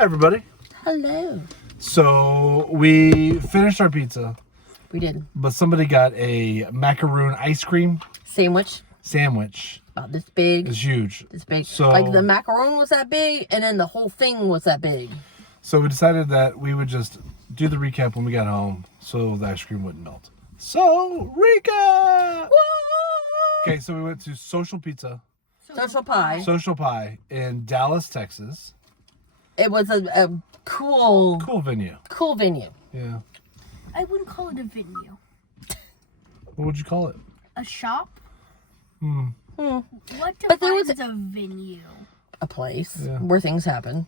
Hi, everybody. Hello. So we finished our pizza, We did. but somebody got a macaroon ice cream Sandwich. About this big. It's huge. This big. So, like the macaron was that big, and then the whole thing was that big. So we decided that we would just do the recap when we got home, so the ice cream wouldn't melt. So recap. Woo! Okay, so we went to Social Pizza. Social Pie in Dallas, Texas. It was a cool venue. Cool venue. Yeah. I wouldn't call it a venue. What would you call it? A shop? What But there was defines a venue? A place Yeah. where things happen.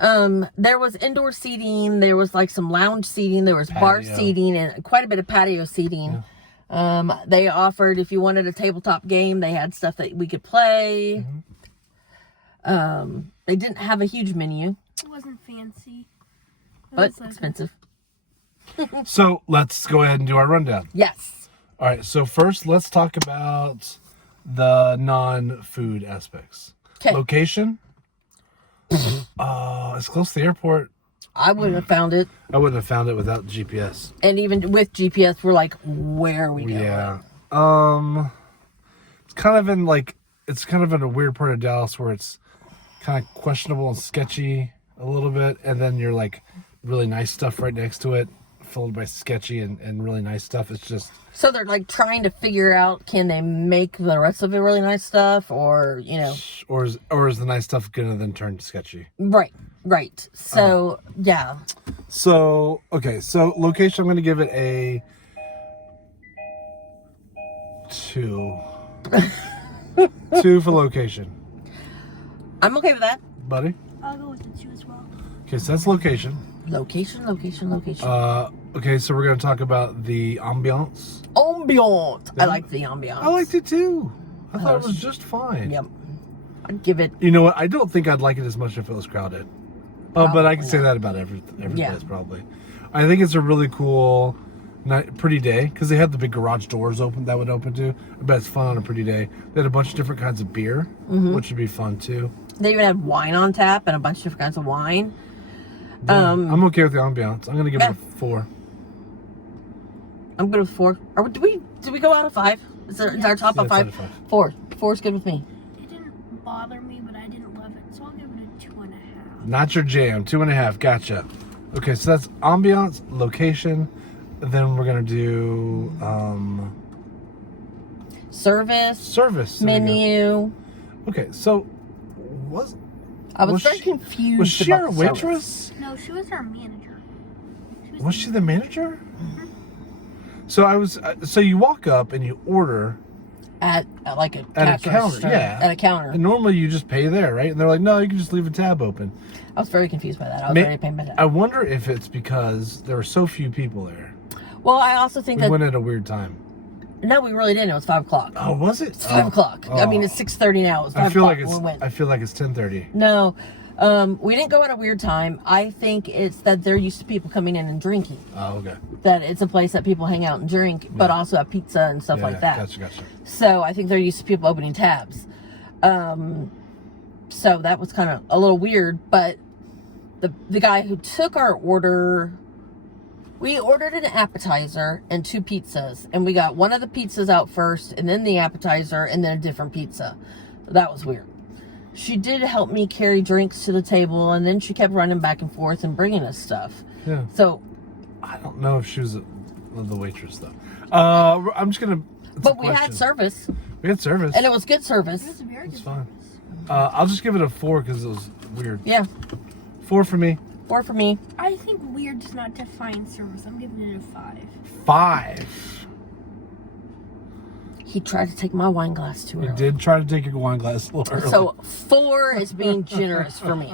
There was indoor seating. There was like some lounge seating. There was bar Patio. seating and quite a bit of patio seating. Yeah. They offered, if you wanted a tabletop game, they had stuff that we could play. They didn't have a huge menu, It wasn't fancy. It but was like expensive. So let's go ahead and do our rundown. Yes. All right, so first let's talk about the non-food aspects. Okay. Location. It's close to the airport. I wouldn't have found it. I wouldn't have found it without GPS. And even with GPS, we're like, where are we going? Yeah. It's kind of in a weird part of Dallas where it's kind of questionable and sketchy a little bit, and then you're like really nice stuff right next to it, followed by sketchy and really nice stuff. It's just So they're like trying to figure out, can they make the rest of it really nice stuff, or or is the nice stuff gonna then turn sketchy? right. So yeah. So okay, so location, I'm gonna give it a 2. 2 for location. I'm okay with that. Buddy? I'll go with the 2 as well. Okay, so that's location. Location. Okay, so we're going to talk about the ambiance. Ambiance. I like the ambiance. I liked it too. I thought it was just fine. Yep. I'd give it. You know what? I don't think I'd like it as much if it was crowded. But I can say that about every Yeah. place probably. I think it's a really cool, pretty day because they had the big garage doors open that would open too. I bet it's fun on a pretty day. They had a bunch of different kinds of beer, which would be fun too. They even had wine on tap and a bunch of different kinds of wine. Yeah, I'm okay with the ambiance. I'm gonna give it a 4. I'm good with 4. Did we go out of 5? Is our top Yeah, of it's out 5? of 5. 4. 4 is good with me. It didn't bother me, but I didn't love it, so I'll give it a 2.5. Not your jam. 2.5. Gotcha. Okay, so that's ambiance, location. Then we're gonna do Service. There you go. Menu. Okay, so I was very she- confused. Was she about our the waitress? service. No, she was our manager. Was she the manager? So so you walk up and you order At like a at a cash counter. register. Yeah, At a counter. And normally you just pay there, right? And they're like, no, you can just leave a tab open. I was very confused by that. I was very pained by that. I wonder if it's because there were so few people there. Well, I also think We that went at a weird time. no, we really didn't. It was 5 o'clock. Oh, was it? It's 5 o'clock. I mean, it's 6:30 now. It was 5 I feel o'clock like when we went. I feel like it's 10:30. No, we didn't go at a weird time. I think it's that they're used to people coming in and drinking. Oh, okay. That it's a place that people hang out and drink, but also have pizza and stuff like that. Gotcha. So I think they're used to people opening tabs. So that was kind of a little weird, but the guy who took our order, we ordered an appetizer and 2 pizzas, and we got one of the pizzas out first, and then the appetizer, and then a different pizza. That was weird. She did help me carry drinks to the table, and then she kept running back and forth and bringing us stuff. Yeah. So, I don't know if she was the waitress though. I'm just gonna. but we had service, We had service. and it was good It service. was very It's good. fine. I'll just give it a 4 because it was weird. Yeah, 4 for me. 4 for me. I think weird does not define service. I'm giving it a 5. 5. He tried to take my wine glass too You early. did try to take a wine glass a little early. So 4 is being generous for me.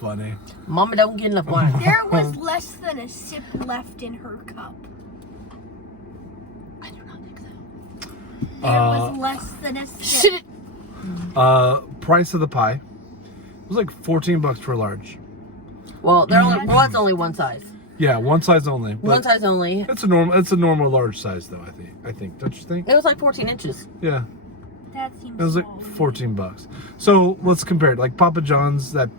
Funny. Mama don't get enough wine. There was less than a sip left in her cup. I do not think so. There was less than a sip. Shit. Price of the pie. It was like $14 for a large. Well, there was only one size. Yeah, one size only. But One size only. It's a normal large size though. I think. Don't you think? It was like 14 inches. Yeah. That seems It was like small. $14. So let's compare it. Like Papa John's, that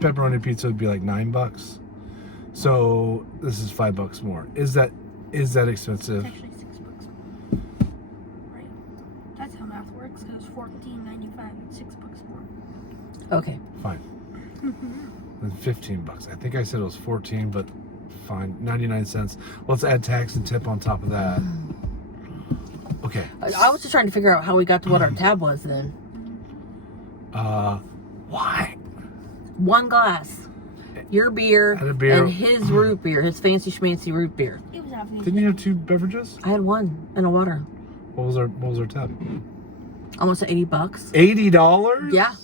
pepperoni pizza would be like $9. So this is $5 more. Is that expensive? It's actually $6 more. Right. That's how math works. Because $14.95 and $6 more. Okay. Fine. Then $15. I think I said it was 14, but fine. 99 cents. Let's add tax and tip on top of that. Okay. I was just trying to figure out how we got to what our tab was then. Why? One glass. Your beer, Had a beer. and his root beer, his fancy schmancy root beer. It was having Didn't you have 2 beverages? I had one and a water. What was our tab? Almost $80. $80? Yeah.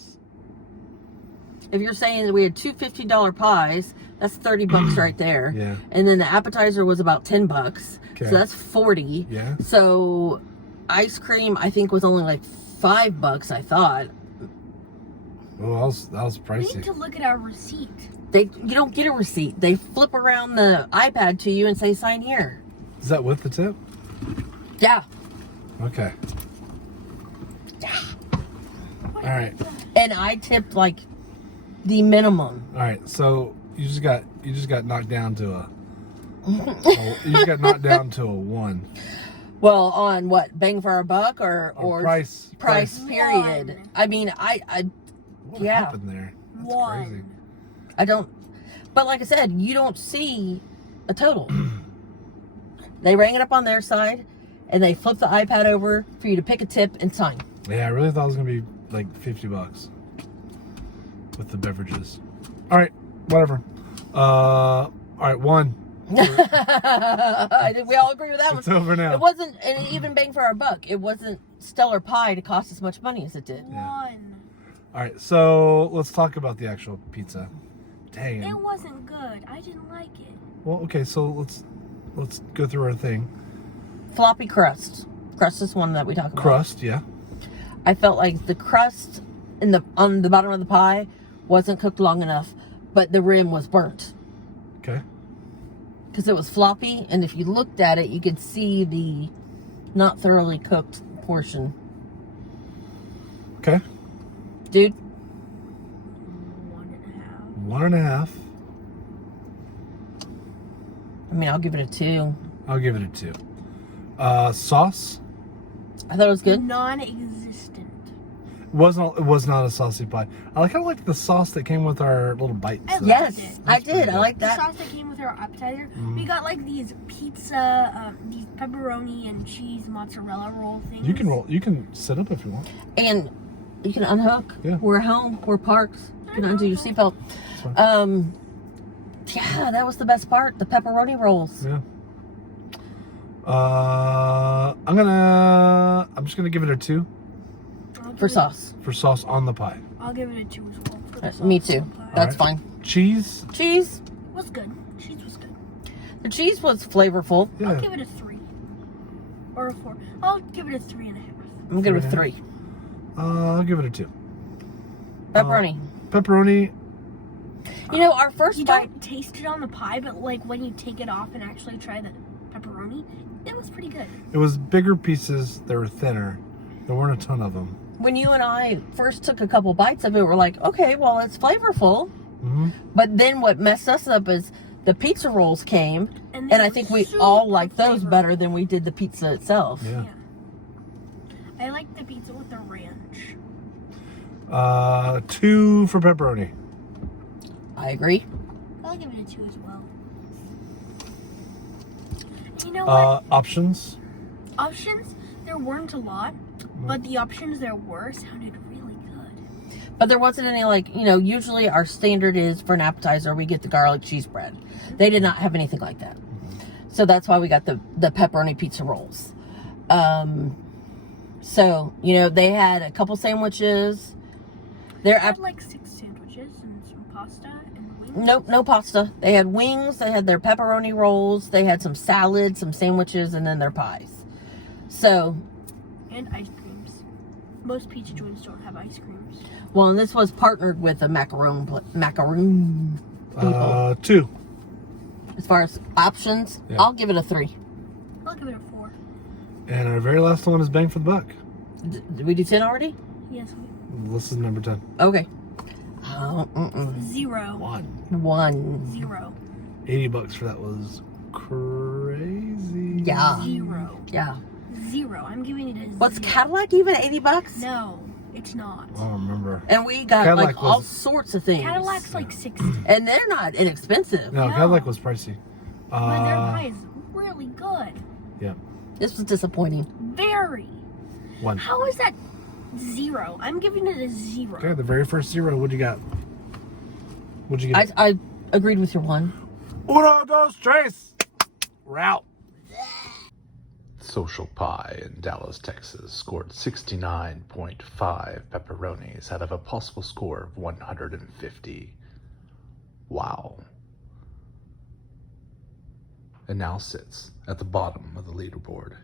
If you're saying that we had 2 $50 pies, that's $30 right there. Yeah. And then the appetizer was about $10. Okay. So that's $40. Yeah. So ice cream I think was only like $5, I thought. Well, that was We pricey. need to look at our receipt. You don't get a receipt. They flip around the iPad to you and say sign here. Is that with the tip? Yeah. Okay. All right. And I tipped like the minimum. All right. So you just got knocked down to a. You just got knocked down to a 1. Well, on what? Bang for our buck or price period. One. I mean, What yeah. happened there? That's One. crazy. I don't, but like I said, you don't see a total. They rang it up on their side and they flip the iPad over for you to pick a tip and sign. Yeah, I really thought it was gonna be like $50 with the beverages. All right, whatever. All right, 1. We all agree with that It's one. over now. It wasn't, and even bang for our buck, it wasn't stellar pie to cost as much money as it did. One. All right, so let's talk about the actual pizza. Dang. It wasn't good. I didn't like it. Well, okay, so let's go through our thing. Floppy crust. Crust is one that we talk about. Crust, yeah. I felt like the crust on the bottom of the pie wasn't cooked long enough, but the rim was burnt. Okay. Because it was floppy, and if you looked at it, you could see the not thoroughly cooked portion. Okay. Dude, 1.5. 1.5. I mean, I'll give it a 2. I'll give it a 2. Sauce I thought it was good. Non-existent. it was not a saucy pie. I kind of like the sauce that came with our little bites. I though. liked Yes, it. I That's pretty did. I good. like The that. sauce that came with our appetizer. Mm. We got like these pizza, these pepperoni and cheese mozzarella roll things. You can sit up if you want. And you can unhook. Yeah. We're home. We're parked. You can undo your seatbelt. That's fine. Yeah, that was the best part. The pepperoni rolls. Yeah. I'm just gonna give it a 2 For sauce. for sauce on the pie. I'll give it a 2 as well. For the Me sauce too. on the pie. That's Alright. fine. Cheese. Cheese. Was good. Cheese was good. The cheese was flavorful. Yeah. I'll give it a 3 or a 4. I'll give it a 3.5. I'm good with 3.5. 3. I'll give it a 2. Pepperoni. Pepperoni. You know, our first You bite. don't taste it on the pie, but like when you take it off and actually try the pepperoni, it was pretty good. It was bigger pieces. They were thinner. There weren't a ton of them. When you and I first took a couple bites of it, we're like, okay, well, it's flavorful. Mm-hmm. But then what messed us up is the pizza rolls came, And and I think we all liked those flavorful. better than we did the pizza itself. Yeah. I like the pizza with the ranch. 2 for pepperoni. I agree. I'll give it a 2 as well. You know what? Options. Options, there weren't a lot, but the options there were sounded really good. But there wasn't any, like, you know, usually our standard is for an appetizer, we get the garlic cheese bread. They did not have anything like that. So that's why we got the pepperoni pizza rolls. So, you know, they had a couple sandwiches. They had like 6 sandwiches and some pasta and wings. Nope, no pasta. They had wings, they had their pepperoni rolls, they had some salad, some sandwiches, and then their pies. So, And ice creams. Most pizza joints don't have ice creams. well, and this was partnered with a macaroon people. 2. As far as options, Yeah. I'll give it a 3. I'll give it a 4. And our very last one is bang for the buck. Mm-hmm. Did we do 10 already? Yes. This is number 10. Okay. Zero. One. Zero. $80 for that was crazy. Yeah. Zero. Yeah. Zero. I'm giving it a What's zero. Cadillac even $80? No, it's not. I don't remember. And we got Cadillac like all was- sorts of things. Cadillac's like 60. And they're not inexpensive. No, No. Cadillac was pricey. But their pie is really good. Yeah. This was disappointing. Very. One. How is that zero? I'm giving it a zero. Okay, the very first zero. What'd you got? What'd you get? I agreed with your one. Uno, dos, tres. Route. Social Pie in Dallas, Texas scored 69.5 pepperonis out of a possible score of 150. Wow. And now sits at the bottom of the leaderboard